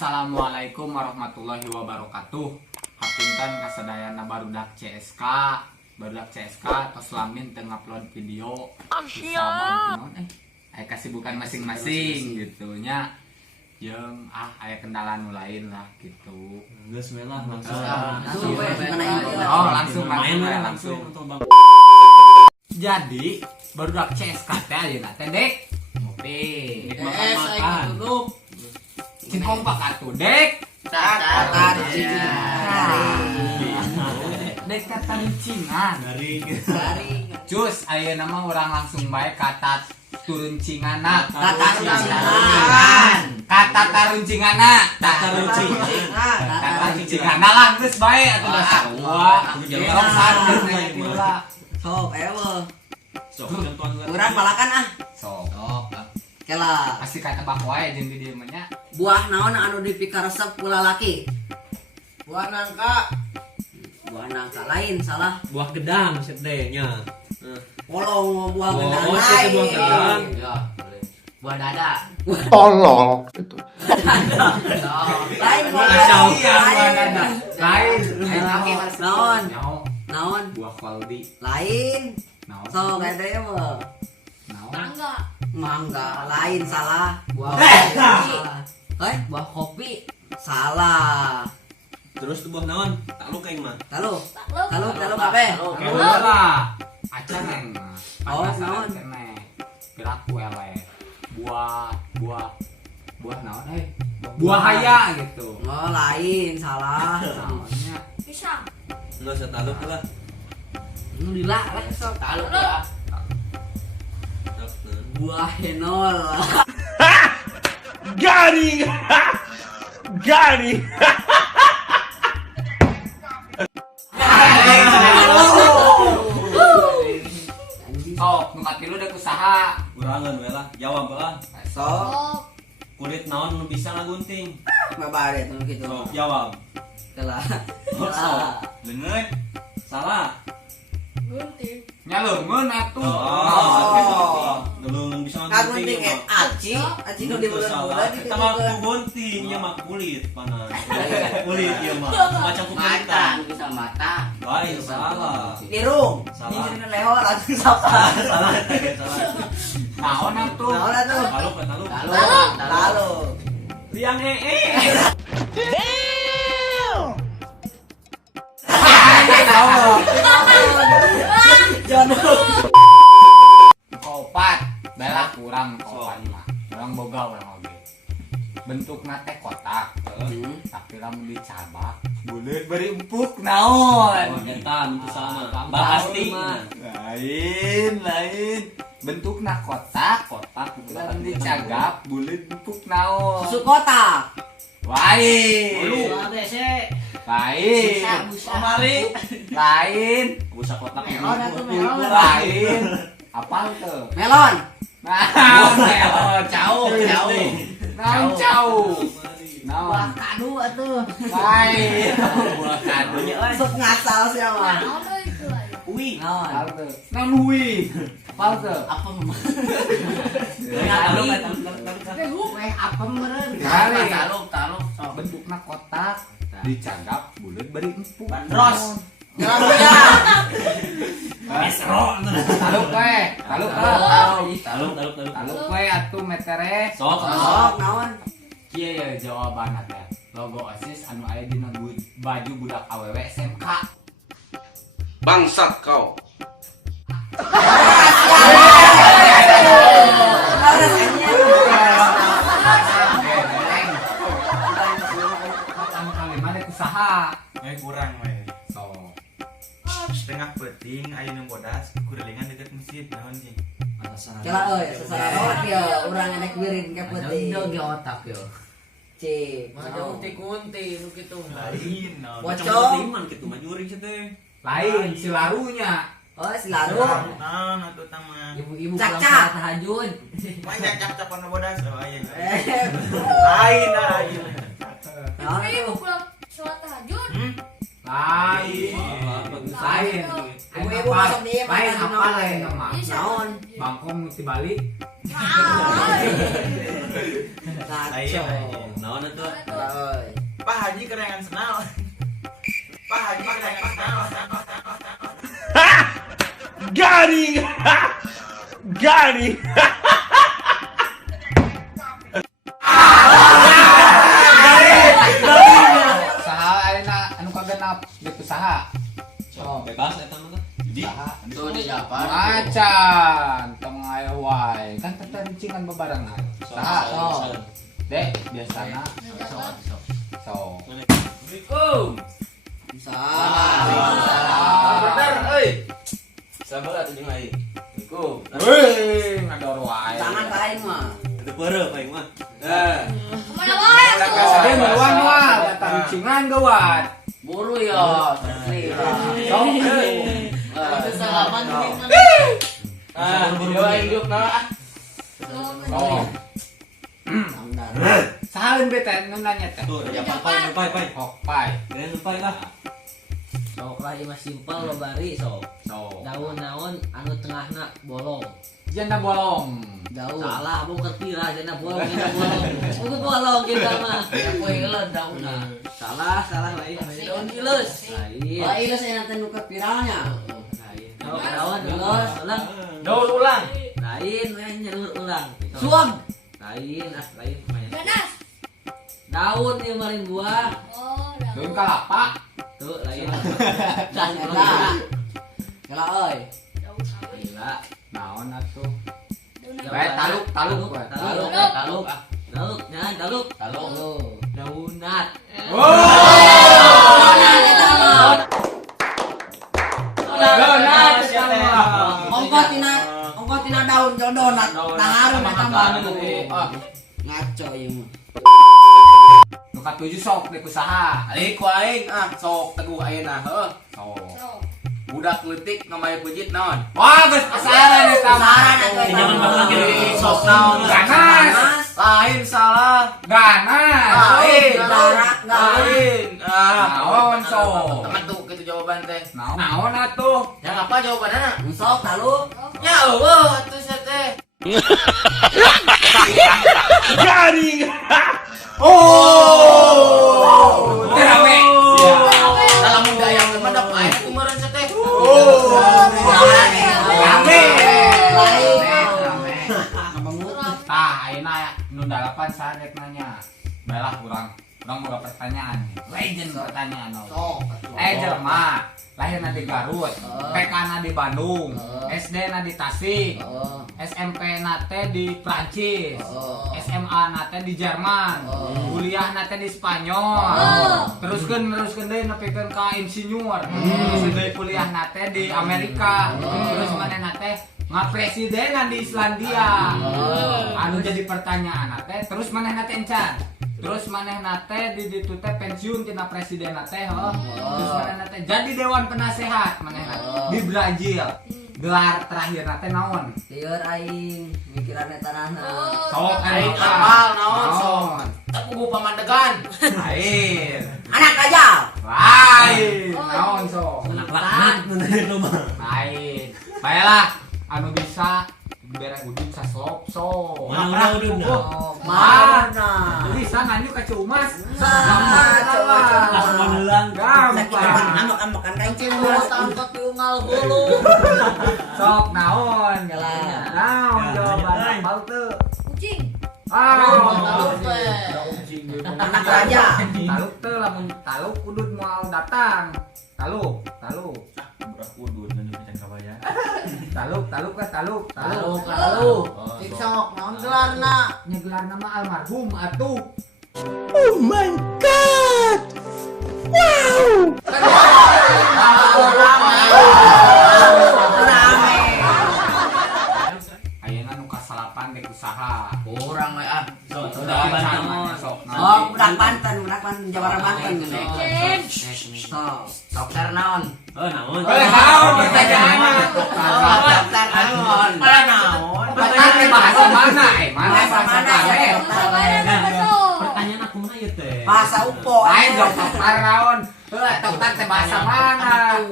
Assalamualaikum warahmatullahi wabarakatuh. Hapunten kasadayana barudak CSK atau selamin tengah upload video bersama kasibukan masing-masing gitunya. Yang aya kendala nu lain lah gitu. Geus we lah langsung. Jadi barudak CSK teh ayeuna teh dek ngopi. Makan. Cing kompak atuh dek. Dek kata rincingan. Cus ayeuna mah urang langsung bae kata turuncingana. Kata taruncingana lah geus bae atuh da sarua. Jeung sareng heula. Sok ewe. Sok contohan Urang balakan ah. Sok. Kela Pasti kata bak wae jeung di dieu mah nya. buah naon anu dipikaresep ku lalaki? Buah nangka. Buah nangka lain salah. buah gedang sedenya. Polong buah gedang Oh, lain. buah gedang. Ya, boleh. Buah dada. Tolol gitu. Lain buah Kacau. gedang. Lain. Naon? Nyaho. Naon? Buah kaldi. Lain. Naon? Sok eta ewe. Naon? Mangga lain salah. Buah Salah. buah kopi. Salah. Terus tuh buah naon? Takluk aing mah. Talu kabeh. Lah. Acan yang Oh, naon? Piraku ele. Buah naon buah haya gitu. Oh, lain salah. Naonnya? Enggak usah takluk lah. Nu lila lah sok. Tahu ya. Buah henol. Garing. Sok, nu katilu dek usaha. Urangan we lah. Jawab lah. Sok. Kulit naon nu bisa ngagunting? Mabare nu kitu. Sok, jawab. Kela. Sok. Leungeun. Salah. Nya leungeun atuh. Dulu bisa Ngagunting mah. aci nu di bulan Salah. di Kita mah gunting, nya mah kulit panas. Kulit ieu mah. Macam kulit. Mata, bisa mata. Lain salah. Dirung. Salah. Nyinyirin leho langsung sapa. Salah. Salah. Naon atuh? Naon atuh? Takluk. Lalu. Liang Jodoh. Kopat. Bela kurang kopat mah. Urang boga urang oge. Bentukna teh kotak, tapi lamun dicabak buleut bari empuk naon? Eta itu sama. Pasti. Lain. Bentukna kotak, lamun dicagap buleut empuk naon? Susu kotak. Lain. ABC. Lain. Lain. Busa kotak Melon atuh melon. Lain. Apal tuh? Melon. Naon melon cau. Naon cau. Naon? Buah kadu atuh. Lain. Buah kado. Sok ngasal siapa? Uwi. Naon? Apal tuh? Naon hui? Apal tuh? Apa mah? Weh, apa meureun? Kali. Taluk. Sok. Bentukna kotak, dicagap buleut bari empuk. Bandros. Taluk we. Taluk we atuh metere. Sok. Naon? Kieu ya jawabanna teh. Logo OSIS anu aya dina baju budak awewe SMK. Bangsat kau. Anu kalimat dek usaha. Kurang we. So, Setengah peting ayeuna bodas kurelingan dekat masjid naon sih? Kela euy, sasara kieu urang nek wirin ke peuting. Jauh ge otak yo. Cik. Mah unti-unti nu kitu. Lain naon. Bocong. Timan kitu mah juring teh. lain si larunya. Oh, si laru. Naon atuh tama. Ibu-ibu Cak, pulang cak. sholat tahajud. Banyak cap-capan bodas. Oh iya. Eh, Lain. naon Ibu atuh? pulang sholat tahajud. Lain. Lain. Ibu-ibu masuk di lain mana, apa naon? lain nama? Naon? Bangkong mesti balik. Kacau. Naon atuh? Haji kerengan senal. Pak Haji kerengan senal. Garing. Garing. Saha ayeuna anu kagenap di usaha. Bebas eta mah. Jadi Tuh di Japan. Macan, tong aya wae. Kan terrincingan bebarengan. Saha? Dek, biasana sok. Assalamualaikum. Bener, euy. Sabar atuh jeung aing. Assalamualaikum. Wih, ngador wae. Tangan ka aing mah. itu peureuh paling mah. Kemana wae aku? Saya meluan wah, terrincingan gawat. Buru ya. Sok. Itu salaman geuning mah. Yo hidup na. Oh. Sahain bete nanya teh. Tuh, ya pai. Hok pai. Keren pai lah. Sok lah mah simpel lo bari sok. So. Daun naon anu tengahna bolong. Janda bolong. Daun. Salah bu ngerti lah jana bolong. Buku bolong kita mah. Ya poe euleun daunna. Salah lain. Daun ilus. Lain. Wah, iya saya nanti nuker viralnya. Lain. Daun ulang. Daun ulang. Lain nyelur ulang. Suam. Lain lain. Ganas. Daun yang maling buah. Oh, Daun kalapa. Tuh lain. Dan ada. Kala euy. Gila. Naon atuh? Daun Bae taluk. Taluk. Taluk. Kalau Daunat. Ongko tina daun jodonat. Tahareun eta mah. Ngaco ieu mah. Nu katujuh sok di usaha. ari ku aing sok teguh ayeuna heuh. Sok. Budak leutik ngamaya pujit naon? Wah, geus pasaran eta mah. Di zaman baheula ge sok naon. Ganas. Lain salah. Ganas. Lain. Lain. Naon sok? Temen tuh gitu jawaban teh. Naon atuh? Yang apa jawabannya? Sok taluk. Ya eueuh atuh sia teh. Garing. Oh. Rame. Dalam muda yang mendak aing kumaran sia teh. Rame. Lain. Ayeuna nu dalapan sarek nanya. Baiklah urang boga pertanyaan. Legend pertanyaan. Jelema lahirna di Garut, PK-na di Bandung, SD-na di Tasik, SMP-na teh di Prancis, SMA-na teh di Jerman, kuliah-na teh di Spanyol. Teruskeun deui nepikeun ka insinyur. Terus deui kuliah-na teh di Amerika. Terus manehna teh ngapresidenan di Islandia. Anu jadi pertanyaan teh, terus manehna teh encan. Terus manehna teh di ditu teh pensiun tina presidenna teh heuh. Terus manehna teh jadi dewan penasehat manehna di Brazil. Gelar terakhirna teh naon? Tieur aing mikiran eta nana. Sok Aing apal naon sok. Tak kubu pamandegan. Lain. Anak aja. Lain. Naon sok? Anak laknat nanti lu mah. Lain. Baiklah anu bisa bereh udin saslop sok. Mana udun Mana? Bisa nganyu ka Ciumas. langsung mangeulang. Gampang. Ambak-ambakan kancing Tanpa tiungal bulu. Sok naon? Jalan. Naon jawaban apal teu? Kucing. Ah, Anak aja. taluk teh lamun taluk udud moal datang. Taluk. Budak udun dan macan kabaya. Taluk. Tik sok naon gelarna? Nya gelarna mah almarhum atuh. Rame. Ayeuna nu kasalapan dek usaha. Kurang we ah. Sok Udah udah can bantu. sok Oh, budak Banten, Jawara Banten. Legend. Sok. Dokter naon? Naon. Naon pertanyaanna? Dokter naon? Naon? Pertanyaan teh bahasa mana? Bahasa mana? Pertanyaan aku mah ieu teh. Bahasa Upo. Lain dong dokter naon? Dokter teh bahasa mana?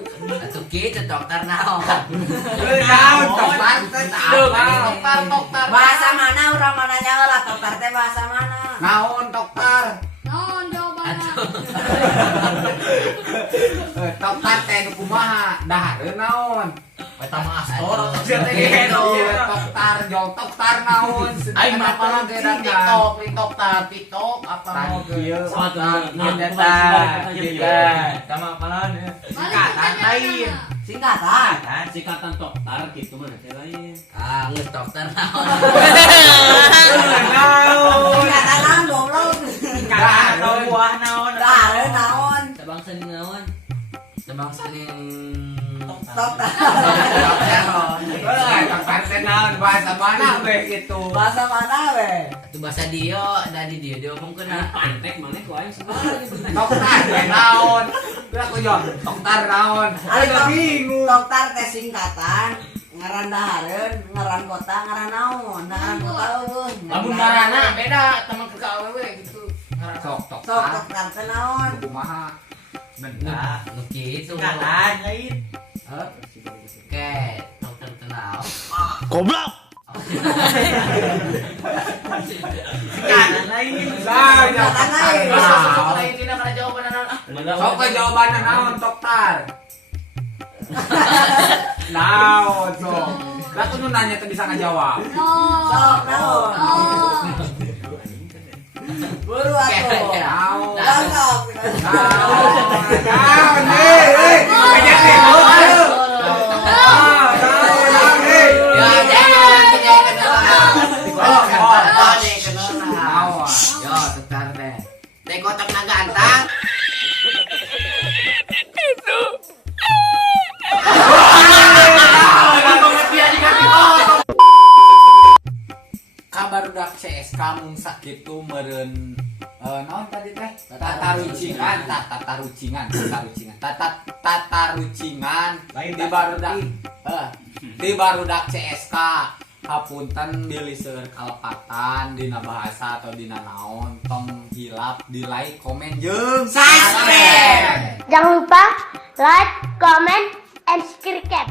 Atuh kieu dokter naon? Naon dokter teh apa? Dokter. Bahasa mana orang mana nyawa dokter teh bahasa mana? Naon dokter? Non jawabannya. Dokter teh nu kumaha dahar naon Eta mah astor. dokter jol dokter naon Aing mah paling TikTok, TikTok apa mau Tangkil Sama palan ya. Singkatan lain. Singkatan. Sikatan dokter gitu mah teh lain. Ah, ngeus dokter naon. Naon. Singkatan naon goblok. Naon buah naon. Dahar naon. Sabangsa ni naon? Tebang saling dokter. dokter teh naon bahasa mana we gitu Bahasa mana we? Itu bahasa dia, dari dia diomongkeun. Pantek maneh ku aing sebenarnya gitu. dokter teh naon aku jawab dokter naon Ari bingung. Dokter teh singkatan. Ngaran dahareun, ngaran kota, ngaran naon? Ngaran kota eueuh. Lamun marana beda teman ke awewe gitu. sok Sok dokter dokter teh naon? kumaha Bentar. Nu kitu. Singkatan lain. Oke, dokter kenal. Goblok. Singkatan lain. Singkatan lain. Sok lain dina kana jawaban naon ah. sok ke jawaban naon dokter naon sok lah tuh nu nanya tuh bisa ngajawab Sok naon? Buru atuh. naon Sok. naon hei aja nih Yo, dokter teh. Teh kotak na gantang. kabarudak CSK mung sakitu meureun naon tadi teh tatarucingan di barudak di barudak CSK hapunten diliseur kalepatan dina bahasa atau dina naon tong hilap di like komen jeung subscribe Jangan lupa like, comment, and subscribe.